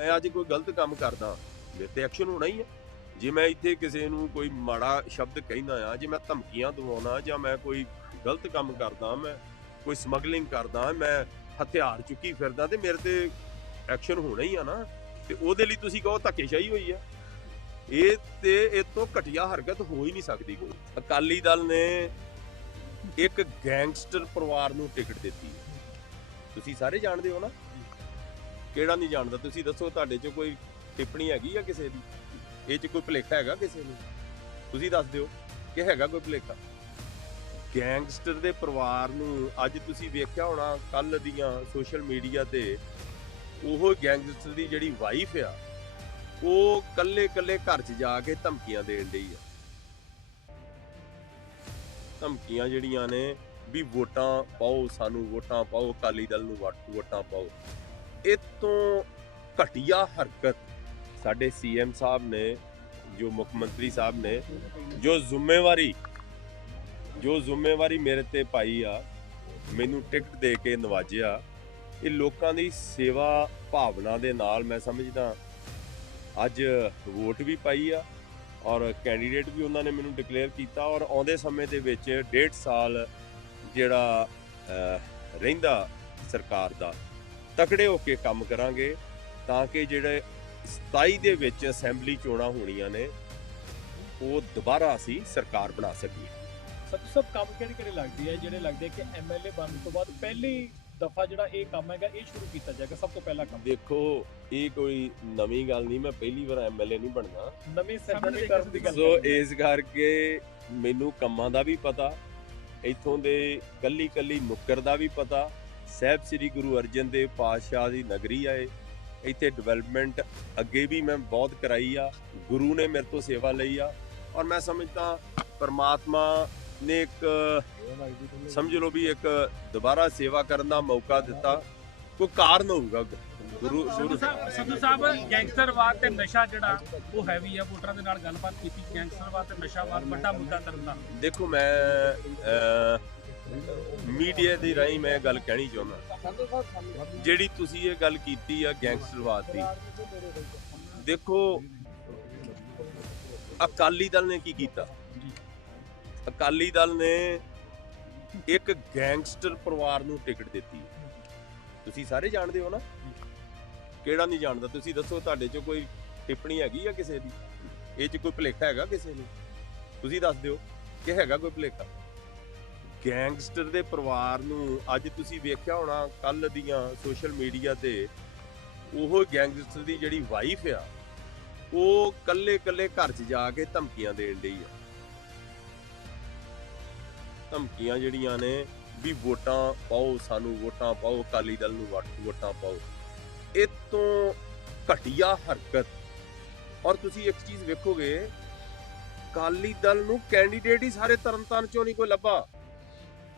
ਮੈਂ ਅੱਜ ਕੋਈ ਗਲਤ ਕੰਮ ਕਰਦਾ, ਮੇਰੇ ਤੇ ਐਕਸ਼ਨ ਹੋਣਾ ਹੀ ਹੈ ਜੇ ਮੈਂ ਇੱਥੇ ਕਿਸੇ ਨੂੰ ਕੋਈ ਮਾੜਾ ਸ਼ਬਦ ਕਹਿੰਦਾ ਆ, ਜੇ ਮੈਂ ਧਮਕੀਆਂ ਦਵਾਉਣਾ, ਜਾਂ ਮੈਂ ਕੋਈ ਗਲਤ ਕੰਮ ਕਰਦਾ, ਮੈਂ ਕੋਈ ਸਮਗਲਿੰਗ ਕਰਦਾ, ਮੈਂ ਹਥਿਆਰ ਚੁੱਕੀ ਫਿਰਦਾ, ਤੇ ਮੇਰੇ ਤੇ ਐਕਸ਼ਨ ਹੋਣਾ ਹੀ ਆ ਨਾ। ਤੇ ਉਹਦੇ ਲਈ ਤੁਸੀਂ ਕਹੋ ਧੱਕੇਸ਼ਾਹੀ ਹੋਈ ਆ। ਇਹ ਤੇ ਇਹ ਤੋਂ ਘਟੀਆ ਹਰਕਤ ਹੋ ਹੀ ਨਹੀਂ ਸਕਦੀ ਕੋਈ। ਅਕਾਲੀ ਦਲ ਨੇ ਇੱਕ ਗੈਂਗਸਟਰ ਪਰਿਵਾਰ ਨੂੰ ਟਿਕਟ ਦਿੱਤੀ। ਤੁਸੀਂ ਸਾਰੇ ਜਾਣਦੇ ਹੋ ਨਾ? ਕਿਹੜਾ ਨਹੀਂ ਜਾਣਦਾ? ਤੁਸੀਂ ਦੱਸੋ, ਤੁਹਾਡੇ 'ਚ ਕੋਈ ਟਿੱਪਣੀ ਹੈਗੀ ਆ ਕਿਸੇ ਦੀ? ਇਹ 'ਚ ਕੋਈ ਭੁਲੇਖਾ ਹੈਗਾ ਕਿਸੇ ਨੂੰ? ਤੁਸੀਂ ਦੱਸ ਦਿਓ, ਕਿ ਹੈਗਾ ਕੋਈ ਭੁਲੇਖਾ? ਗੈਂਗਸਟਰ ਦੇ ਪਰਿਵਾਰ ਨੂੰ ਅੱਜ ਤੁਸੀਂ ਵੇਖਿਆ ਹੋਣਾ ਕੱਲ ਦੀਆਂ ਸੋਸ਼ਲ ਮੀਡੀਆ ਤੇ ਉਹ ਗੈਂਗਸਟਰ ਦੀ ਜਿਹੜੀ ਵਾਈਫ ਆ, ਉਹ ਕੱਲੇ ਕੱਲੇ ਘਰ 'ਚ ਜਾ ਕੇ ਧਮਕੀਆਂ ਦੇਣ ਲਈ ਆ। ਧਮਕੀਆਂ ਜਿਹੜੀਆਂ ਨੇ ਵੀ ਵੋਟਾਂ ਪਾਓ ਸਾਨੂੰ, ਵੋਟਾਂ ਪਾਓ, ਅਕਾਲੀ ਦਲ ਨੂੰ ਵੋਟਾਂ ਪਾਓ। ਇਹ ਤੋਂ ਘਟੀਆ ਹਰਕਤ ਸਾਡੇ ਸੀਐਮ ਸਾਹਿਬ ਨੇ, ਜੋ ਮੁੱਖ ਮੰਤਰੀ ਸਾਹਿਬ ਨੇ, ਜੋ ਜ਼ਿੰਮੇਵਾਰੀ ਜੋ ਜ਼ਿੰਮੇਵਾਰੀ ਮੇਰੇ ਤੇ ਪਾਈ ਆ, ਮੈਨੂੰ ਟਿਕਟ ਦੇ ਕੇ ਨਵਾਜਿਆ, ਇਹ ਲੋਕਾਂ ਦੀ ਸੇਵਾ ਭਾਵਨਾ ਦੇ ਨਾਲ ਮੈਂ ਸਮਝਦਾ ਅੱਜ ਵੋਟ ਵੀ ਪਾਈ ਆ ਔਰ ਕੈਂਡੀਡੇਟ ਵੀ ਉਹਨਾਂ ਨੇ ਮੈਨੂੰ ਡਿਕਲੇਅਰ ਕੀਤਾ ਔਰ ਆਉਂਦੇ ਸਮੇਂ ਦੇ ਵਿੱਚ ਡੇਢ ਸਾਲ ਜਿਹੜਾ ਰਹਿੰਦਾ ਸਰਕਾਰ ਦਾ। ਤਕੜੇ ਹੋ ਕੇ ਕੰਮ ਕਰਾਂਗੇ ਤਾਂ ਕਿ ਜਿਹੜੇ 27 ਦੇ ਵਿੱਚ ਅਸੈਂਬਲੀ ਚੋਣਾਂ ਹੋਣੀਆਂ ਨੇ ਉਹ ਦੁਬਾਰਾ ਅਸੀਂ ਸਰਕਾਰ ਬਣਾ ਸਕੀਏ। ਸਭ ਸਭ ਕੰਮ ਕਿਹੜੇ ਕਿਹੜੇ ਲੱਗਦੀ ਹੈ ਜਿਹੜੇ ਲੱਗਦੇ ਕਿ ਐਮਐਲਏ ਬਣਨ ਤੋਂ ਬਾਅਦ ਪਹਿਲੀ ਦਫਾ ਜਿਹੜਾ ਇਹ ਕੰਮ ਹੈਗਾ ਇਹ ਸ਼ੁਰੂ ਕੀਤਾ ਜਾਏਗਾ ਸਭ ਤੋਂ ਪਹਿਲਾ ਕੰਮ। ਦੇਖੋ ਇਹ ਕੋਈ ਨਵੀਂ ਗੱਲ ਨਹੀਂ ਮੈਂ ਪਹਿਲੀ ਵਾਰ ਐਮਐਲਏ ਨਹੀਂ ਬਣਨਾ। ਨਵੇਂ ਸਿਰਜਣੀਕਰਨ ਦੀ ਗੱਲ ਸੋ। ਇਸ ਕਰਕੇ ਮੈਨੂੰ ਕੰਮਾਂ ਦਾ ਵੀ ਪਤਾ ਇੱਥੋਂ ਦੇ ਕੱਲੀ ਕੱਲੀ ਨੁੱਕਰ ਦਾ ਵੀ ਪਤਾ ਸਹਿਬ ਸ੍ਰੀ ਗੁਰੂ ਅਰਜਨ ਦੇਵ ਪਾਤਸ਼ਾਹ ਦੀ ਨਗਰੀ ਆਏ ਇੱਥੇ ਡਿਵੈਲਪਮੈਂਟ ਅੱਗੇ ਵੀ ਮੈਂ ਬਹੁਤ ਕਰਾਈ ਆ। ਗੁਰੂ ਨੇ ਮੇਰੇ ਤੋਂ ਸੇਵਾ ਲਈ ਆ। ਔਰ ਮੈਂ ਸਮਝਦਾ ਪਰਮਾਤਮਾ ਨੇ ਇੱਕ ਸਮਝ ਲਓ ਵੀ ਇੱਕ ਦੁਬਾਰਾ ਸੇਵਾ ਕਰਨ ਦਾ ਮੌਕਾ ਦਿੱਤਾ। ਕੋਈ ਕਾਰਨ ਹੋਊਗਾ? ਗੁਰੂ ਗੁਰੂ ਸਾਹਿਬ ਸੰਧੂ ਸਾਹਿਬ ਗੈਂਗਸਟਰਵਾਦ ਤੇ ਨਸ਼ਾ ਜਿਹੜਾ ਉਹ ਹੈਵੀ ਆ। ਵੋਟਰਾਂ ਦੇ ਨਾਲ ਗੱਲਬਾਤ ਕੀਤੀ ਗੈਂਗਸਟਰਵਾਦ ਤੇ ਨਸ਼ਾਵਾਦ ਵੱਡਾ ਮੁੱਦਾ ਤਰਨਤਾਰਨ ਦਾ। ਦੇਖੋ ਮੈਂ ਮੀਡੀਆ ਦੇ ਰਾਹੀਂ ਮੈਂ ਗੱਲ ਕਹਿਣੀ ਚਾਹੁੰਦਾ। ਜਿਹੜੀ ਤੁਸੀਂ ਇਹ ਗੱਲ ਕੀਤੀ ਆ ਗੈਂਗਸਟਰਵਾਦ ਦੀ। ਦੇਖੋ, ਅਕਾਲੀ ਦਲ ਨੇ ਕੀ ਕੀਤਾ? ਅਕਾਲੀ ਦਲ ਨੇ ਇੱਕ ਗੈਂਗਸਟਰ ਪਰਿਵਾਰ ਨੂੰ ਟਿਕਟ ਦਿੱਤੀ। ਤੁਸੀਂ ਸਾਰੇ ਜਾਣਦੇ ਹੋ ਨਾ? ਕਿਹੜਾ ਨਹੀਂ ਜਾਣਦਾ? ਤੁਸੀਂ ਦੱਸੋ, ਤੁਹਾਡੇ 'ਚ ਕੋਈ ਟਿੱਪਣੀ ਹੈਗੀ ਆ ਕਿਸੇ ਦੀ? ਇਹ 'ਚ ਕੋਈ ਭੁਲੇਖਾ ਹੈਗਾ ਕਿਸੇ ਨੂੰ? ਤੁਸੀਂ ਦੱਸ ਦਿਓ, ਕਿ ਹੈਗਾ ਕੋਈ ਭੁਲੇਖਾ? ਗੈਂਗਸਟਰ ਦੇ ਪਰਿਵਾਰ ਨੂੰ ਅੱਜ ਤੁਸੀਂ ਵੇਖਿਆ ਹੋਣਾ ਕੱਲ ਦੀਆਂ ਸੋਸ਼ਲ ਮੀਡੀਆ ਤੇ ਉਹ ਗੈਂਗਸਟਰ ਦੀ ਜਿਹੜੀ ਵਾਈਫ ਆ, ਉਹ ਕੱਲੇ ਕੱਲੇ ਘਰ 'ਚ ਜਾ ਕੇ ਧਮਕੀਆਂ ਦੇਣ ਲਈ ਆ। ਧਮਕੀਆਂ ਜਿਹੜੀਆਂ ਨੇ ਵੀ ਵੋਟਾਂ ਪਾਓ, ਸਾਨੂੰ ਵੋਟਾਂ ਪਾਓ, ਅਕਾਲੀ ਦਲ ਨੂੰ ਵੋਟ- ਵੋਟਾਂ ਪਾਓ। ਇਹ ਤੋਂ ਘਟੀਆ ਹਰਕਤ। ਔਰ ਤੁਸੀਂ ਇੱਕ ਚੀਜ਼ ਵੇਖੋਗੇ, ਅਕਾਲੀ ਦਲ ਨੂੰ ਕੈਂਡੀਡੇਟ ਹੀ ਸਾਰੇ ਤਰਨਤਾਰਨ ਚੋਂ ਨਹੀਂ ਕੋਈ ਲੱਭਾ।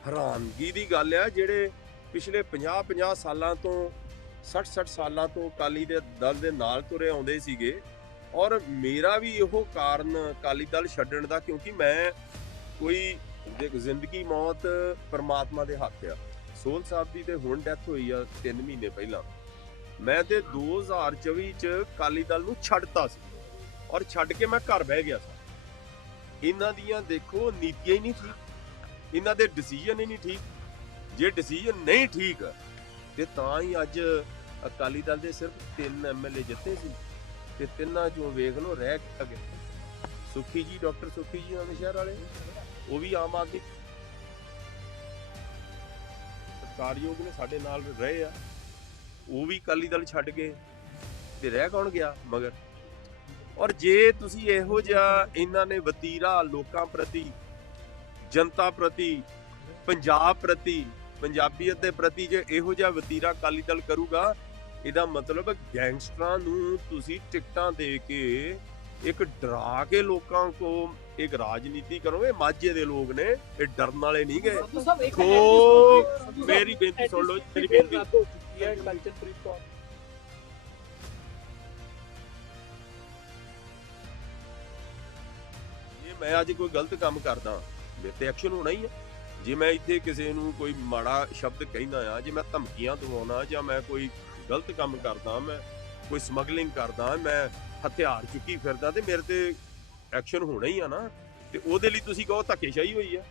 ਹੈਰਾਨਗੀ ਦੀ ਗੱਲ ਆ, ਜਿਹੜੇ ਪਿਛਲੇ 50 50 ਸਾਲਾਂ ਤੋਂ 60 60 ਸਾਲਾਂ ਤੋਂ ਅਕਾਲੀ ਦੇ ਦਲ ਦੇ ਨਾਲ ਤੁਰੇ ਆਉਂਦੇ ਸੀਗੇ ਔਰ ਮੇਰਾ ਵੀ ਇਹੋ ਕਾਰਨ ਅਕਾਲੀ ਦਲ ਛੱਡਣ ਦਾ ਕਿਉਂਕਿ ਮੈਂ ਕੋਈ ਜ਼ਿੰਦਗੀ ਮੌਤ ਪਰਮਾਤਮਾ ਦੇ ਹੱਥ ਆ। ਸੋਲ ਸਾਹਿਬ ਦੀ ਤੇ ਹੁਣ ਡੈਥ ਹੋਈ ਆ 3 ਮਹੀਨੇ ਪਹਿਲਾਂ। ਮੈਂ ਤੇ 2024 ਚ ਅਕਾਲੀ ਦਲ ਨੂੰ ਛੱਡਤਾ ਸੀ ਔਰ ਛੱਡ ਕੇ ਮੈਂ ਘਰ ਬਹਿ ਗਿਆ ਸੀ। ਇਹਨਾਂ ਦੀਆਂ ਦੇਖੋ, ਨੀਤੀਆਂ ਹੀ ਨਹੀਂ ਠੀਕ। ਇਹਨਾਂ ਦੇ ਡਿਸੀਜਨ ਹੀ ਨਹੀਂ ਠੀਕ। ਜੇ ਡਿਸੀਜਨ ਨਹੀਂ ਠੀਕ, ਤੇ ਤਾਂ ਹੀ ਅੱਜ ਅਕਾਲੀ ਦਲ ਦੇ ਸਿਰਫ ਤਿੰਨ ਐਮਐਲਏ ਜਿੱਤੇ ਸੀ। ਤੇ ਤਿੰਨਾਂ ਚੋਂ ਵੇਖ ਲਓ, ਰਹਿ ਕਿੱਥੇ ਗਏ। ਸੁਖੀ ਜੀ, ਡਾਕਟਰ ਸੁਖੀ ਜੀ ਨਵੇਂ ਸ਼ਹਿਰ ਵਾਲੇ, ਉਹ ਵੀ ਆਮ ਆਦਮੀ। ਸਰਕਾਰਯੋਗ ਨੇ ਸਾਡੇ ਨਾਲ ਰਹੇ ਆ। ਉਹ ਵੀ ਅਕਾਲੀ ਦਲ ਛੱਡ ਗਏ, ਤੇ ਰਹਿ ਕੌਣ ਗਿਆ ਮਗਰ? ਔਰ ਜੇ ਤੁਸੀਂ ਇਹੋ ਜਿਹਾ ਇਹਨਾਂ ਨੇ ਵਤੀਰਾ ਲੋਕਾਂ ਪ੍ਰਤੀ ਜਨਤਾ ਪ੍ਰਤੀ ਪੰਜਾਬ ਪ੍ਰਤੀ ਪੰਜਾਬੀਅਤ ਦੇ ਪ੍ਰਤੀ ਜੇ ਇਹੋ ਜਿਹਾ ਵਤੀਰਾ ਅਕਾਲੀ ਦਲ ਕਰੂਗਾ ਇਹਦਾ ਮਤਲਬ ਗੈਂਗਸਟਰਾਂ ਨੂੰ ਤੁਸੀਂ ਟਿਕਟਾਂ ਦੇ ਕੇ ਇੱਕ ਡਰਾ ਕੇ ਲੋਕਾਂ ਕੋ ਇੱਕ ਰਾਜਨੀਤੀ ਕਰੋਗੇ ਮਾਝੇ ਦੇ ਲੋਕ ਨੇ ਇਹ ਡਰਨ ਵਾਲੇ ਨਹੀਂ ਗਏ। ਸੋ ਮੇਰੀ ਬੇਨਤੀ ਸੁਣ ਲਓ ਮੇਰੀ ਬੇਨਤੀ। ਲੱਗ ਹੋ ਚੁੱਕੀ ਹੈ ਕੰਚਨਪ੍ਰੀਤ ਕੌਰ। ਜੇ ਮੈਂ ਅੱਜ ਕੋਈ ਗਲਤ ਕੰਮ ਕਰਦਾ। ਮੇਰੇ ਤੇ ਐਕਸ਼ਨ ਹੋਣਾ ਹੀ ਹੈ ਜੇ ਮੈਂ ਇੱਥੇ ਕਿਸੇ ਨੂੰ ਕੋਈ ਮਾੜਾ ਸ਼ਬਦ ਕਹਿੰਦਾ ਆ ਜੇ ਮੈਂ ਧਮਕੀਆਂ ਦਵਾਉਣਾ ਜਾਂ ਮੈਂ ਕੋਈ ਗਲਤ ਕੰਮ ਕਰਦਾ ਮੈਂ ਕੋਈ ਸਮਗਲਿੰਗ ਕਰਦਾ ਮੈਂ ਹਥਿਆਰ ਚੁੱਕੀ ਫਿਰਦਾ ਤੇ ਮੇਰੇ ਤੇ ਐਕਸ਼ਨ ਹੋਣਾ ਹੀ ਆ ਨਾ। ਤੇ ਉਹਦੇ ਲਈ ਤੁਸੀਂ ਕਹੋ ਧੱਕੇਸ਼ਾਹੀ ਹੋਈ ਆ।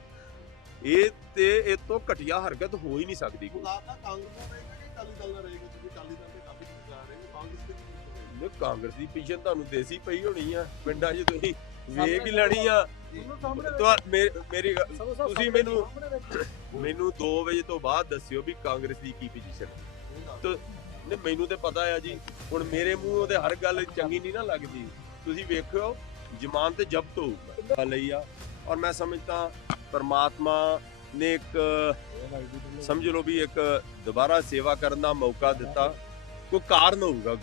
ਇਹ ਤੇ ਇਹ ਤੋਂ ਘਟੀਆ ਹਰਕਤ ਹੋ ਹੀ ਨਹੀਂ ਸਕਦੀ ਕੋਈ। ਕਾਂਗਰਸ ਨਾਲ ਰਹੇਗਾ ਕਿ ਅਕਾਲੀ ਦਲ ਨਾਲ ਰਹੇਗਾ? ਕਿਉਂਕਿ ਅਕਾਲੀ ਦਲ ਦੇ ਕਾਫੀ ਲੋਕ ਜਾ ਰਹੇ ਨੇ ਕਾਂਗਰਸ ਦੇ ਕੀ ਹੋਵੇਗਾ ਨੇ ਕਾਂਗਰਸ ਦੀ ਪਿਛਨ ਤੁਹਾਨੂੰ ਦੇਸੀ ਪਈ ਹੋਣੀ ਆ। ਪਿੰਡਾਂ 'ਚ ਤੁਸੀਂ ਵੇਖ ਹੀ ਲੈਣੀ ਆ। ਤੁਹਾ- ਮੇ- ਮੇਰੀ ਗੱਲ- ਤੁਸੀਂ ਮੈਨੂੰ ਮੈਨੂੰ 2 ਵਜੇ ਤੋਂ ਬਾਅਦ ਦੱਸਿਓ ਵੀ ਕਾਂਗਰਸ ਦੀ ਕੀ ਪੋਜੀਸ਼ਨ ਹੈ। ਨੇ ਮੈਨੂੰ ਤੇ ਪਤਾ ਆ ਜੀ। ਹੁਣ ਮੇਰੇ ਮੂੰਹੋਂ ਤੇ ਹਰ ਗੱਲ ਚੰਗੀ ਨਹੀਂ ਨਾ ਲੱਗਦੀ। ਤੁਸੀਂ ਵੇਖਿਓ ਜ਼ਮਾਨ ਤੇ ਜ਼ਬਤ ਹੋਊਗਾ। ਲਈ ਆ। ਔਰ ਮੈਂ ਸਮਝਦਾ ਪਰਮਾਤਮਾ ਨੇ ਇੱਕ ਸਮਝ ਲਓ ਵੀ ਇੱਕ ਦੁਬਾਰਾ ਸੇਵਾ ਕਰਨ ਦਾ ਮੌਕਾ ਦਿੱਤਾ। ਕੋਈ ਕਾਰਨ ਹੋਊਗਾ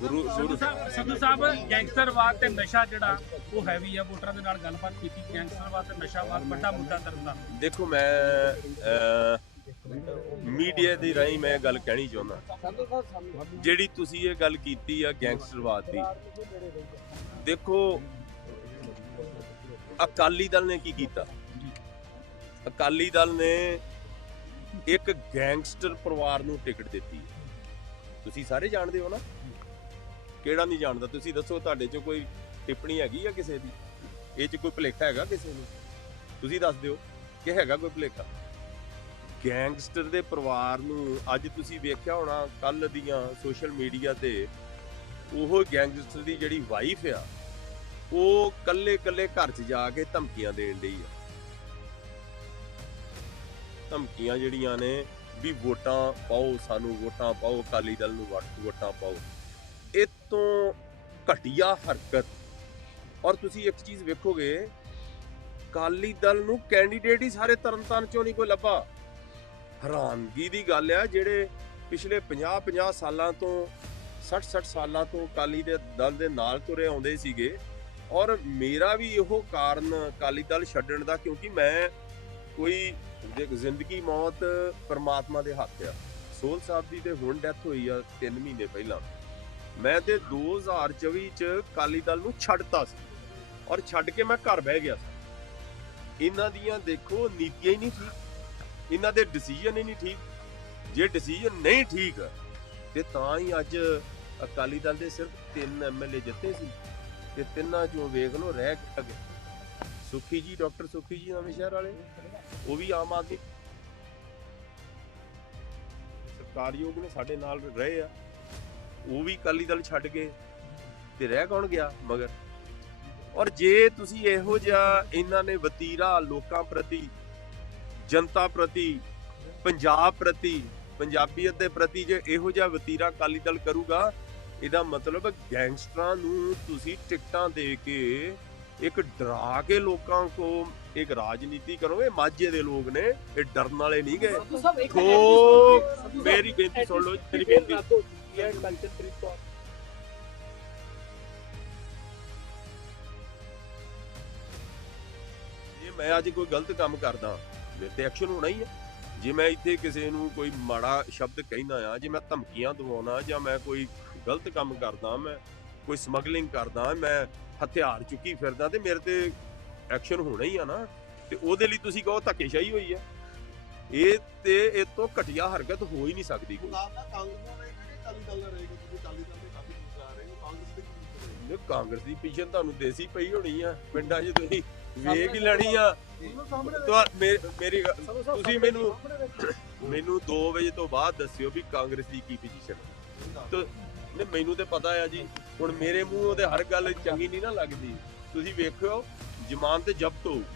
ਗੁਰੂ ਸਾਹਿਬ ਸੰਧੂ ਸਾਹਿਬ ਗੈਂਗਸਟਰਵਾਦ ਤੇ ਨਸ਼ਾ ਜਿਹੜਾ ਉਹ ਹੈਵੀ ਆ ਵੋਟਰਾਂ ਦੇ ਨਾਲ ਗੱਲਬਾਤ ਕੀਤੀ। ਗੈਂਗਸਟਰਵਾਦ ਤੇ ਨਸ਼ਾਵਾਦ ਵੱਡਾ ਮੁੱਦਾ ਤਰਨਤਾਰਨ ਦੇਖੋ ਮੈਂ ਮੀਡੀਆ ਦੀ ਰਾਹੀਂ ਮੈਂ ਗੱਲ ਕਹਿਣੀ ਚਾਹੁੰਦਾ। ਜਿਹੜੀ ਤੁਸੀਂ ਇਹ ਗੱਲ ਕੀਤੀ ਆ ਗੈਂਗਸਟਰਵਾਦ ਦੀ ਦੇਖੋ ਅਕਾਲੀ ਦਲ ਨੇ ਕੀ ਕੀਤਾ? ਅਕਾਲੀ ਦਲ ਨੇ ਇੱਕ ਗੈਂਗਸਟਰ ਪਰਿਵਾਰ ਨੂੰ ਟਿਕਟ ਦਿੱਤੀ। ਤੁਸੀਂ ਸਾਰੇ ਜਾਣਦੇ ਹੋ ਨਾ? ਕਿਹੜਾ ਨਹੀਂ ਜਾਣਦਾ? ਤੁਸੀਂ ਦੱਸੋ, ਤੁਹਾਡੇ 'ਚ ਕੋਈ ਟਿੱਪਣੀ ਹੈਗੀ ਆ ਕਿਸੇ ਦੀ? ਇਹ 'ਚ ਕੋਈ ਭੁਲੇਖਾ ਹੈਗਾ ਕਿਸੇ ਨੂੰ? ਤੁਸੀਂ ਦੱਸ ਦਿਓ, ਕਿ ਹੈਗਾ ਕੋਈ ਭੁਲੇਖਾ? ਗੈਂਗਸਟਰ ਦੇ ਪਰਿਵਾਰ ਨੂੰ ਅੱਜ ਤੁਸੀਂ ਵੇਖਿਆ ਹੋਣਾ ਕੱਲ ਦੀਆਂ ਸੋਸ਼ਲ ਮੀਡੀਆ ਤੇ ਉਹ ਗੈਂਗਸਟਰ ਦੀ ਜਿਹੜੀ ਵਾਈਫ ਆ, ਉਹ ਕੱਲੇ ਕੱਲੇ ਘਰ 'ਚ ਜਾ ਕੇ ਧਮਕੀਆਂ ਦੇਣ ਲਈ ਆ। ਧਮਕੀਆਂ ਜਿਹੜੀਆਂ ਨੇ ਵੀ ਵੋਟਾਂ ਪਾਓ ਸਾਨੂੰ, ਵੋਟਾਂ ਪਾਓ, ਅਕਾਲੀ ਦਲ ਨੂੰ ਵੋਟ- ਵੋਟਾਂ ਪਾਓ। ਇਹ ਤੋਂ ਘਟੀਆ ਹਰਕਤ। ਔਰ ਤੁਸੀਂ ਇੱਕ ਚੀਜ਼ ਵੇਖੋਗੇ, ਅਕਾਲੀ ਦਲ ਨੂੰ ਕੈਂਡੀਡੇਟ ਹੀ ਸਾਰੇ ਤਰਨਤਾਰਨ ਚੋਂ ਨਹੀਂ ਕੋਈ ਲੱਭਾ। ਹੈਰਾਨਗੀ ਦੀ ਗੱਲ ਆ, ਜਿਹੜੇ ਪਿਛਲੇ 50 50 ਸਾਲਾਂ ਤੋਂ 60 60 ਸਾਲਾਂ ਤੋਂ ਅਕਾਲੀ ਦੇ ਦਲ ਦੇ ਨਾਲ ਤੁਰੇ ਆਉਂਦੇ ਸੀਗੇ। ਔਰ ਮੇਰਾ ਵੀ ਇਹੋ ਕਾਰਨ ਅਕਾਲੀ ਦਲ ਛੱਡਣ ਦਾ, ਕਿਉਂਕਿ ਮੈਂ ਕੋਈ ਜ਼ਿੰਦਗੀ ਮੌਤ ਪਰਮਾਤਮਾ ਦੇ ਹੱਥ ਆ। ਸੋਲ ਸਾਹਿਬ ਦੀ ਤੇ ਹੁਣ ਡੈਥ ਹੋਈ ਆ 3 ਮਹੀਨੇ ਪਹਿਲਾਂ। ਮੈਂ ਤੇ 2024 ਚ ਅਕਾਲੀ ਦਲ ਨੂੰ ਛੱਡਤਾ ਸੀ ਔਰ ਛੱਡ ਕੇ ਮੈਂ ਘਰ ਬਹਿ ਗਿਆ ਸੀ। ਇਹਨਾਂ ਦੀਆਂ ਦੇਖੋ ਨੀਤੀਆਂ ਹੀ ਨਹੀਂ ਠੀਕ, ਇਹਨਾਂ ਦੇ ਡਿਸੀਜਨ ਹੀ ਨਹੀਂ ਠੀਕ। ਜੇ ਡਿਸੀਜਨ ਨਹੀਂ ਠੀਕ, ਤੇ ਤਾਂ ਹੀ ਅੱਜ ਅਕਾਲੀ ਦਲ ਦੇ ਸਿਰਫ ਤਿੰਨ ਐਮਐਲਏ ਜਿੱਤੇ ਸੀ ਤੇ ਤਿੰਨਾਂ ਚੋਂ ਵੇਖ ਲਓ ਰਹਿ ਗਏ। ਸੁਖੀ ਜੀ, ਡਾਕਟਰ ਸੁਖੀ ਜੀ ਨਵੇਂ ਸ਼ਹਿਰ ਵਾਲੇ, ਉਹ ਵੀ ਆਮ ਆਦਮੀ। ਸਰਕਾਰਯੋਗ ਨੇ ਸਾਡੇ ਨਾਲ ਰਹੇ ਆ। ਉਹ ਵੀ ਅਕਾਲੀ ਦਲ ਛੱਡ ਗਏ ਤੇ ਰਹਿ ਕੌਣ ਗਿਆ ਮਗਰ? ਔਰ ਜੇ ਤੁਸੀਂ ਇਹੋ ਜਿਹਾ ਇਹਨਾਂ ਨੇ ਵਤੀਰਾ ਲੋਕਾਂ ਪ੍ਰਤੀ ਜਨਤਾ ਪ੍ਰਤੀ ਪੰਜਾਬ ਪ੍ਰਤੀ ਪੰਜਾਬੀਅਤ ਦੇ ਪ੍ਰਤੀ ਜੇ ਇਹੋ ਜਿਹਾ ਵਤੀਰਾ ਅਕਾਲੀ ਦਲ ਕਰੂਗਾ ਇਹਦਾ ਮਤਲਬ ਗੈਂਗਸਟਰਾਂ ਨੂੰ ਤੁਸੀਂ ਟਿਕਟਾਂ ਦੇ ਕੇ ਇੱਕ ਡਰਾ ਕੇ ਲੋਕਾਂ ਕੋ ਇੱਕ ਰਾਜਨੀਤੀ ਕਰੋ। ਇਹ ਮਾਝੇ ਦੇ ਲੋਕ ਨੇ ਇਹ ਡਰਨ ਵਾਲੇ ਨਹੀਂ ਗਏ। ਕੋ ਮੇਰੀ ਬੇਨਤੀ ਸੁਣ ਲਓ ਮੇਰੀ ਬੇਨਤੀ ਜੇ ਮੈਂ ਅੱਜ ਕੋਈ ਗਲਤ ਕੰਮ ਕਰਦਾ ਮੇਰੇ ਤੇ ਐਕਸ਼ਨ ਹੋਣਾ ਹੀ ਹੈ। ਜੇ ਮੈਂ ਇੱਥੇ ਕਿਸੇ ਨੂੰ ਕੋਈ ਮਾੜਾ ਸ਼ਬਦ ਕਹਿਣਾ ਆ ਜੇ ਮੈਂ ਧਮਕੀਆਂ ਦਵਾਉਣਾ ਜਾਂ ਮੈਂ ਕੋਈ ਗਲਤ ਕੰਮ ਕਰਦਾ ਮੈਂ ਕੋਈ ਸਮਗਲਿੰਗ ਕਰਦਾ ਮੈਂ ਹਥਿਆਰ ਚੁੱਕੀ ਫਿਰਦਾ ਤੇ ਮੇਰੇ ਤੇ ਐਕਸ਼ਨ ਹੋਣਾ ਹੀ ਆ ਨਾ ਤੇ ਉਹਦੇ ਲਈ ਤੁਸੀਂ ਕਹੋ ਧੱਕੇਸ਼ਾਹੀ ਹੋਈ ਆ ਇਹ ਤੇ ਇਹ ਤੋਂ ਘਟੀਆ ਹਰਕਤ ਹੋ ਹੀ ਨਹੀਂ ਸਕਦੀ ਕੋਈ। ਕਾਂਗਰਸ ਅਕਾਲੀ ਦਲ ਨਾਲ ਰਹੇਗਾ ਕਿਉਂਕਿ ਅਕਾਲੀ ਦਲ ਦੇ ਕਾਫੀ ਲੋਕ ਜਾ ਰਹੇ ਨੇ ਕਾਂਗਰਸ ਦੇ ਕੀ ਹੋਵੇਗਾ ਨੇ ਕਾਂਗਰਸ ਦੀ ਪਿਛਨ ਤੁਹਾਨੂੰ ਦੇਸੀ ਪਈ ਹੋਣੀ ਆ ਪਿੰਡਾਂ 'ਚ ਤੁਸੀਂ ਵੇਖ ਹੀ ਲੈਣੀ ਆ। ਤੁਹਾ- ਮੇ- ਮੇਰੀ ਗੱਲ- ਤੁਸੀਂ ਮੈਨੂੰ ਮੈਨੂੰ 2 ਵਜੇ ਤੋਂ ਬਾਅਦ ਦੱਸਿਓ ਵੀ ਕਾਂਗਰਸ ਦੀ ਕੀ ਪੋਜੀਸ਼ਨ ਹੈ ਨੇ ਮੈਨੂੰ ਤੇ ਪਤਾ ਆ ਜੀ। ਹੁਣ ਮੇਰੇ ਮੂੰਹੋਂ ਤੇ ਹਰ ਗੱਲ ਚੰਗੀ ਨਹੀਂ ਨਾ ਲੱਗਦੀ। ਤੁਸੀਂ ਵੇਖਿਓ ਜ਼ਮਾਨ ਤੇ ਜ਼ਬਤ ਹੋਊਗਾ